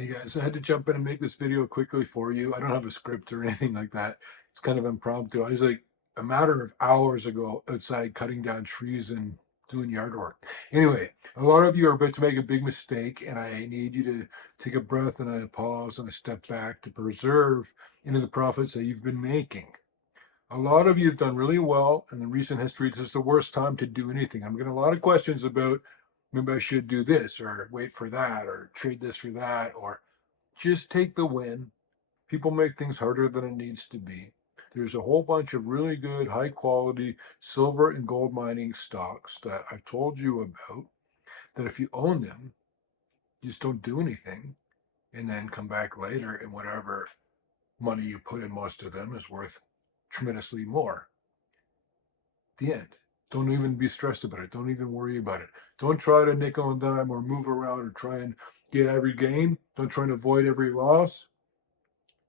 Hey guys, I had to jump in and make this video quickly for you. I don't have a script or anything like that. It's kind of impromptu. I was like a matter of hours ago outside cutting down trees and doing yard work. Anyway, a lot of you are about to make a big mistake, and I need you to take a breath and a pause and a step back to preserve into the profits that you've been making. A lot of you have done really well in the recent history. This is the worst time to do anything. I'm getting a lot of questions about maybe I should do this or wait for that or trade this for that or just take the win. People make things harder than it needs to be. There's a whole bunch of really good, high quality silver and gold mining stocks that I've told you about that if you own them, you just don't do anything and then come back later and whatever money you put in most of them is worth tremendously more. The end. Don't even be stressed about it. Don't even worry about it. Don't try to nickel and dime or move around or try and get every gain. Don't try and avoid every loss.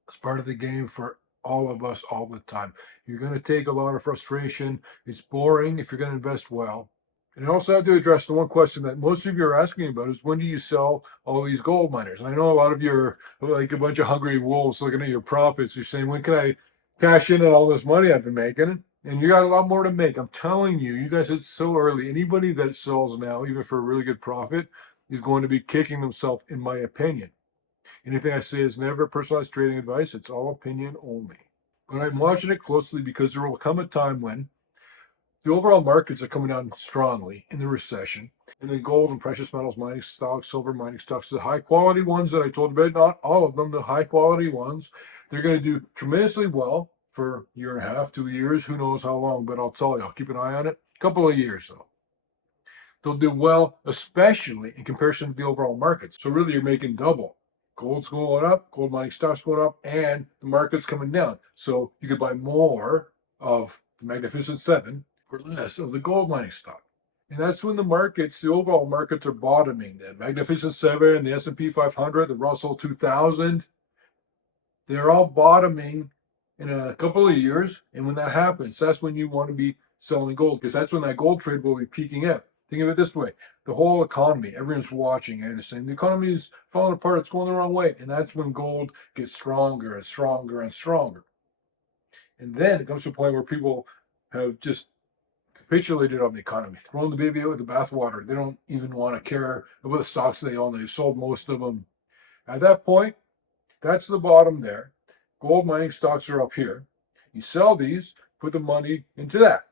It's part of the game for all of us all the time. You're going to take a lot of frustration. It's boring if you're going to invest well. And I also have to address the one question that most of you are asking about is when do you sell all these gold miners? And I know a lot of you are like a bunch of hungry wolves looking at your profits. You're saying, when can I cash in on all this money I've been making? And you got a lot more to make. I'm telling you, you guys, it's so early. Anybody that sells now, even for a really good profit, is going to be kicking themselves, in my opinion. Anything I say is never personalized trading advice. It's all opinion only. But I'm watching it closely because there will come a time when the overall markets are coming down strongly in the recession. And then gold and precious metals mining stocks, silver mining stocks, the high quality ones that I told you about, not all of them, the high quality ones, they're going to do tremendously well for a year and a half, 2 years, who knows how long, but I'll tell you, I'll keep an eye on it. A couple of years though. They'll do well, especially in comparison to the overall markets. So really you're making double. Gold's going up, gold mining stocks going up, and the market's coming down. So you could buy more of the Magnificent Seven for less of the gold mining stock. And that's when the markets, the overall markets are bottoming. The Magnificent Seven, the S&P 500, the Russell 2000, they're all bottoming in a couple of years. And when that happens, that's when you want to be selling gold because that's when that gold trade will be peaking out. Think of it this way. The whole economy, everyone's watching and saying the economy is falling apart, it's going the wrong way. And that's when gold gets stronger and stronger and stronger. And then it comes to a point where people have just capitulated on the economy, thrown the baby out with the bathwater. They don't even want to care about the stocks they own. They've sold most of them. At that point, that's the bottom there. Gold mining stocks are up here. You sell these, put the money into that.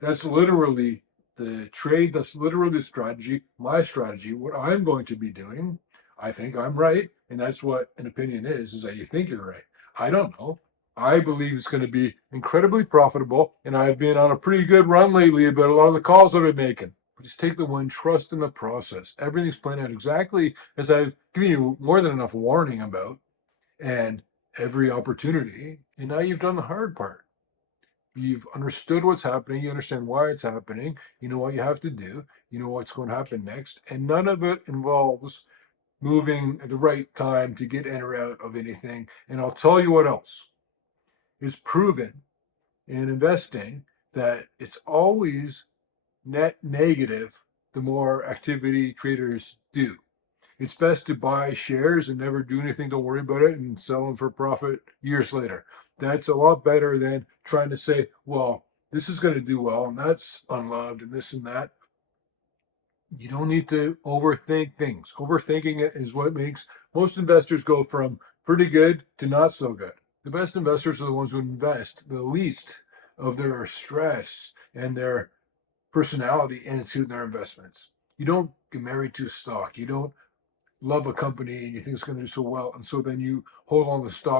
That's literally the trade. That's literally the strategy, my strategy, what I'm going to be doing. I think I'm right. And that's what an opinion is that you think you're right. I don't know. I believe it's going to be incredibly profitable. And I've been on a pretty good run lately about a lot of the calls I've been making. But just take the win, trust in the process. Everything's playing out exactly as I've given you more than enough warning about and every opportunity. And now you've done the hard part. You've understood what's happening. You understand why it's happening. You know what you have to do. You know what's going to happen next. And none of it involves moving at the right time to get in or out of anything. And I'll tell you what else. It's proven in investing that it's always net negative the more activity traders do. It's best to buy shares and never do anything, don't worry about it, and sell them for profit years later. That's a lot better than trying to say, well, this is going to do well and that's unloved and this and that. You don't need to overthink things. Overthinking it is what makes most investors go from pretty good to not so good. The best investors are the ones who invest the least of their stress and their personality into their investments. You don't get married to a stock. You don't love a company and you think it's going to do so well. And so then you hold on to the stock